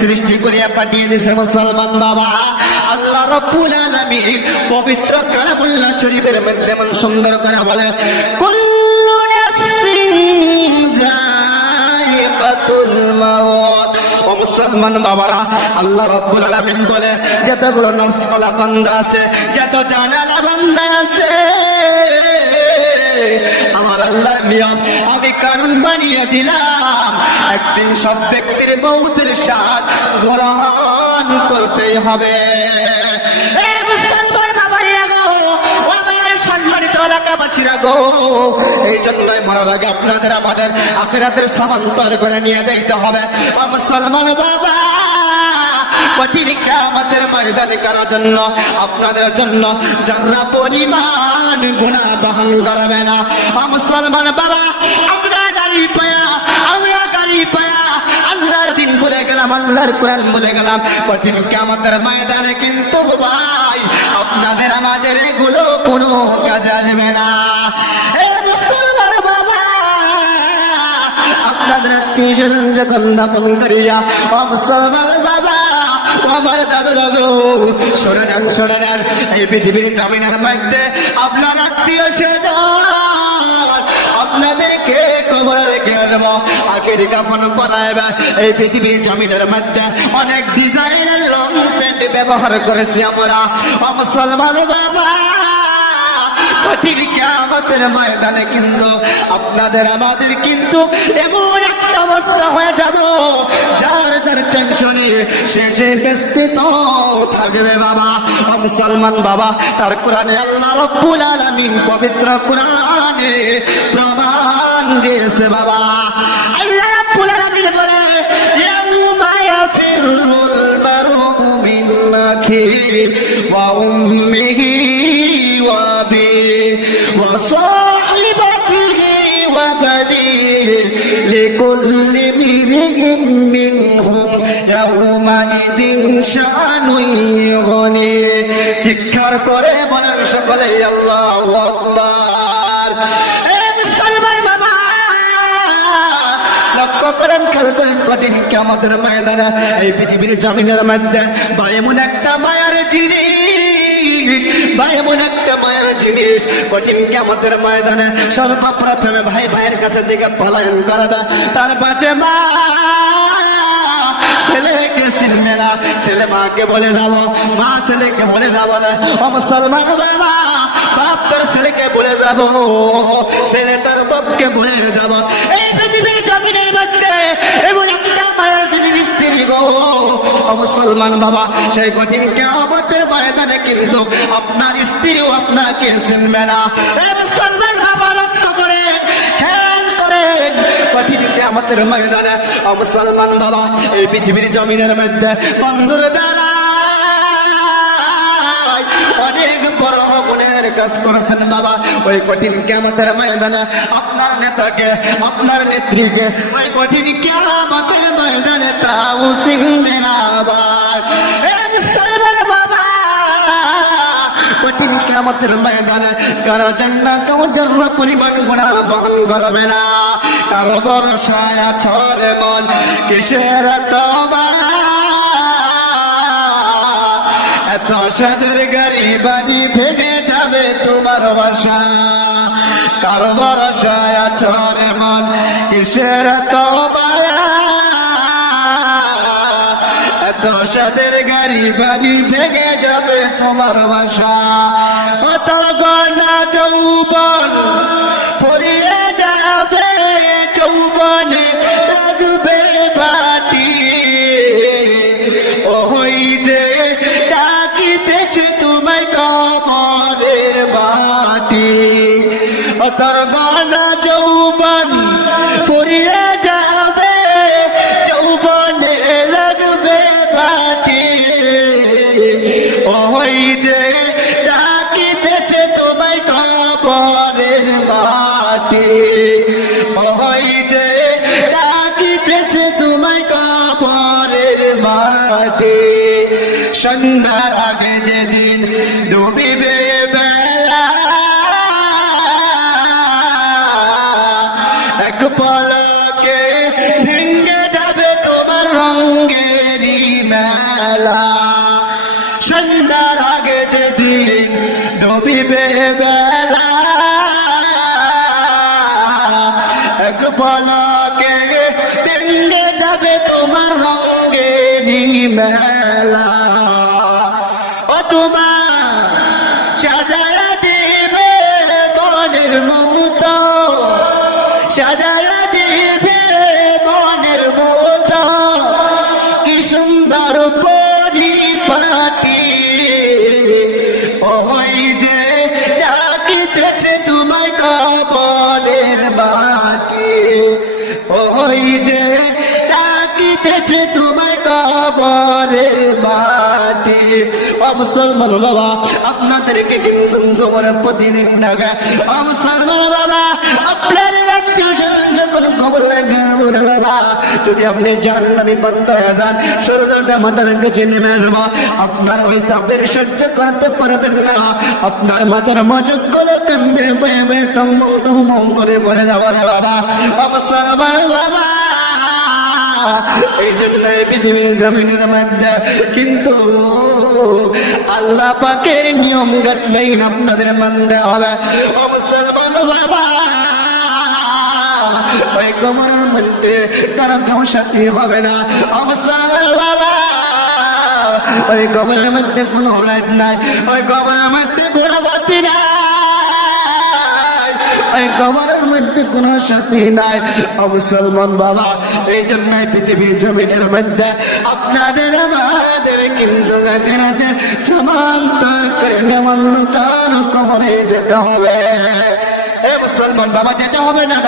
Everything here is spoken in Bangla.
সৃষ্টি করিয়া পাঠিয়ে দিয়েছে মুসলমান বাবা। আল্লাহ রাব্বুল আলামিন পবিত্র কালামুল্লাহ শরীফের মধ্যে এমন সুন্দর করে বলে, কুল্লু নাফসিন যায়িকাতুল মাউত। ও মুসলমান বাবারা, আল্লাহ রাব্বুল আলামিন বলে, যতগুলো নফস ওয়ালা বান্দা আছে, যত জানালা বান্দা আছে, আমার আল্লাহর নিয়ম, আমি কানুন বানিয়ে দিলাম, একদিন সব ব্যক্তির মৌতের স্বাদ গ্রহণ করতেই হবে। এই জন্যই মরার আগে আপনাদের আমাদের আখিরাতের সামান তৈরি করে নিয়ে দেখতে হবে। মুসলমান বাবা, কঠিন কিয়ামতের ময়দানে কারোর জন্য আপনাদের জন্য যারা পরিমাণ গুনাহ বহন করবে না। মুসলমান বাবা, আমরা গাড়ি পায়া আল্লাহর দিন ভুলে গেলাম, আল্লাহর কোরআন ভুলে গেলাম। কঠিন কিয়ামতের ময়দানে কিন্তু ভাই আপনাদের আমাদের এগুলো কোনো কাজে আসবে না। মুসলমান বাবা, আপনাদের আত্মীয়-স্বজন যখন দাফন করিয়া, মুসলমান বাবা, আমার দাদা গো, শোনেন, এই পৃথিবীর জমিনের মধ্যে আপনার আত্মীয়-স্বজন আপনাদেরকে কবরে রেখে আসবো, আখের কাফন পরাইবে। এই পৃথিবীর জমিনের মধ্যে অনেক ডিজাইনের লং প্যান্ট ব্যবহার করেছি আমরা। মুসলমান বাবা, কঠিন কিয়ামতের ময়দানে কিন্তু আপনাদের আমাদের কিন্তু এমন একটা অবস্থা হয়ে যাব, যার টেনশনে সে যে ব্যস্ত থাকবে বাবা। মুসলমান বাবা, তার কোরআনে আল্লাহ রাব্বুল আলামিন পবিত্র কোরআনে প্রমাণ দিয়েছে বাবা। আল্লাহ রাব্বুল আলামিন বলে, ইয়াউমা ইয়াফিরুল মারউ মিন আখিহি ওয়া উম্মিহি ওয়া আবিহি ওয়া সাহিবাতিহি ওয়া বানিহি লিকুল্লি ইমরিইন মিনহুম ইয়াউমাইদিন শাআনুন ইউগনি। চিৎকার করে বলেন সকলে আল্লাহু আকবার। মুসলমান বাবা, লক্ষ্য করেন, খেয়াল করেন, কঠিন কিয়ামতের ময়দানে এই পৃথিবীর জমিনের মধ্যে বা এমন একটা মায়ার জিনিস, কঠিন কিয়ামতের ময়দানে সর্বপ্রথমে ভাই ভাইয়ের কাছে দিকে পলায়ন করবে, তার পাশে মা ছেলেকে চিনবে না, ছেলে মাকে বলে যাবো, মা ছেলেকে বলে যাবো না। মুসলমান বাবা, বাপ তার ছেলেকে বলে যাবো, ছেলে তার বাপকে বলে যাবো। এই পৃথিবীর জমিনের মধ্যে এমন একটা মায়ের জিনিস তিনি গো মুসলমান বাবা, সেই কঠিন কিয়ামতের ময়দানে কিন্তু আপনার স্ত্রীও আপনাকে চিনবে না। মুসলমান বাবা, লক্ষ্য করে খেয়াল করেন, কঠিন কিয়ামতের ময়দানে মুসলমান বাবা এই পৃথিবীর জমিনের মধ্যে বন্ধুর দ্বারা অনেক বড় গুণের কাজ করেছেন বাবা। ওই কঠিন কিয়ামতের ময়দানে আপনার নেতাকে, আপনার নেত্রীকে ওই কঠিন কিয়ামতের ময়দানে তাও চিনবে না আবার। মুসলমান বাবা, কঠিন কিয়ামতের ময়দানে কারো জন্য কেউ যারা পরিমাণ গুনাহ বহন করবে না। কারো ভরসায় ছড়ে মন, কিসের তওবা, এত সাদের গাড়ি বাড়ি ভেঙে যাবে তোমার বাসা। কারো ভরসায় ছড়ে মন, কিসের তওবা, এত সাদের গাড়ি বাড়ি ভেঙে যাবে তোমার বাসা। তোর গনা যৌবন ফুরিয়ে যাবে, যৌবনে লাগবে বাটি, ওই যে ডাকিতেছে তোমায় কবরের মাটি। তোর গনা যৌবন ফুরিয়ে যাবে, যৌবনে লাগবে বাটি, ওই যে ডাকিতেছে তোমায় কবরের মাটি, ওই যে ডাকিতেছে তোমায় কবরের মাটি। সন্ধ্যার আগে যেদিন ডুবিবে বেলা, এক পলকে ভেঙে যাবে তোমার রঙের দিবে বেলা, এক পলকে ভেঙে যাবে তোমার রঙেরই মেলা। ও তোমার সাজায়া দিবে মনের মতো, সাজায়া দিবে মনের মতো, কি সুন্দর পরিপাটি। ওই যে ডাকিতেছে তোমায় কবরের মাটি, ওই যে ডাকিতেছে তোমায় কবরের মাটি। ও মুসলমান বাবা, আপনাদেরকে কিন্তু খবর প্রতিদিন লাগে। ও মুসলমান বাবা, আপনার আত্মীয় স্বজন যখন খবর লাগে বাবা, যদি আপনি জাহান্নামী বান্দা হয়ে যান, সূর্যটা মাথার কাছে নেমে আসবো, আপনার ওই তাপের সহ্য করতে পারবেন না। আপনার মাথার মজক করে কান্দে বয়ে বয়ে টং টং করে পড়ে যাবার বাবা। ও মুসলমান বাবা, এই জন্য পৃথিবীর জমিনের মধ্যে কিন্তু আল্লাহ পাকের নিয়ম গাইডলাইন আপনাদের মানতে হবে। ও মুসলমান বাবা, ওই কবরের মধ্যে কারো কেউ সাথী হবে না। ও মুসলমান বাবা, ওই কবরের মধ্যে কোনো লাইট নাই, ওই কবরের মধ্যে কোনো বাতি নাই, ওই কবরের মধ্যে কোনো সাথী নাই। ও মুসলমান বাবা, এই জন্যই পৃথিবীর জমিনের মধ্যে আপনাদের আমাদের কিন্তু আখিরাতের সমান্তর করে নেমন্তর কবরে যেতে হবে। এ মুসলমান বাবা, যেতে হবে না?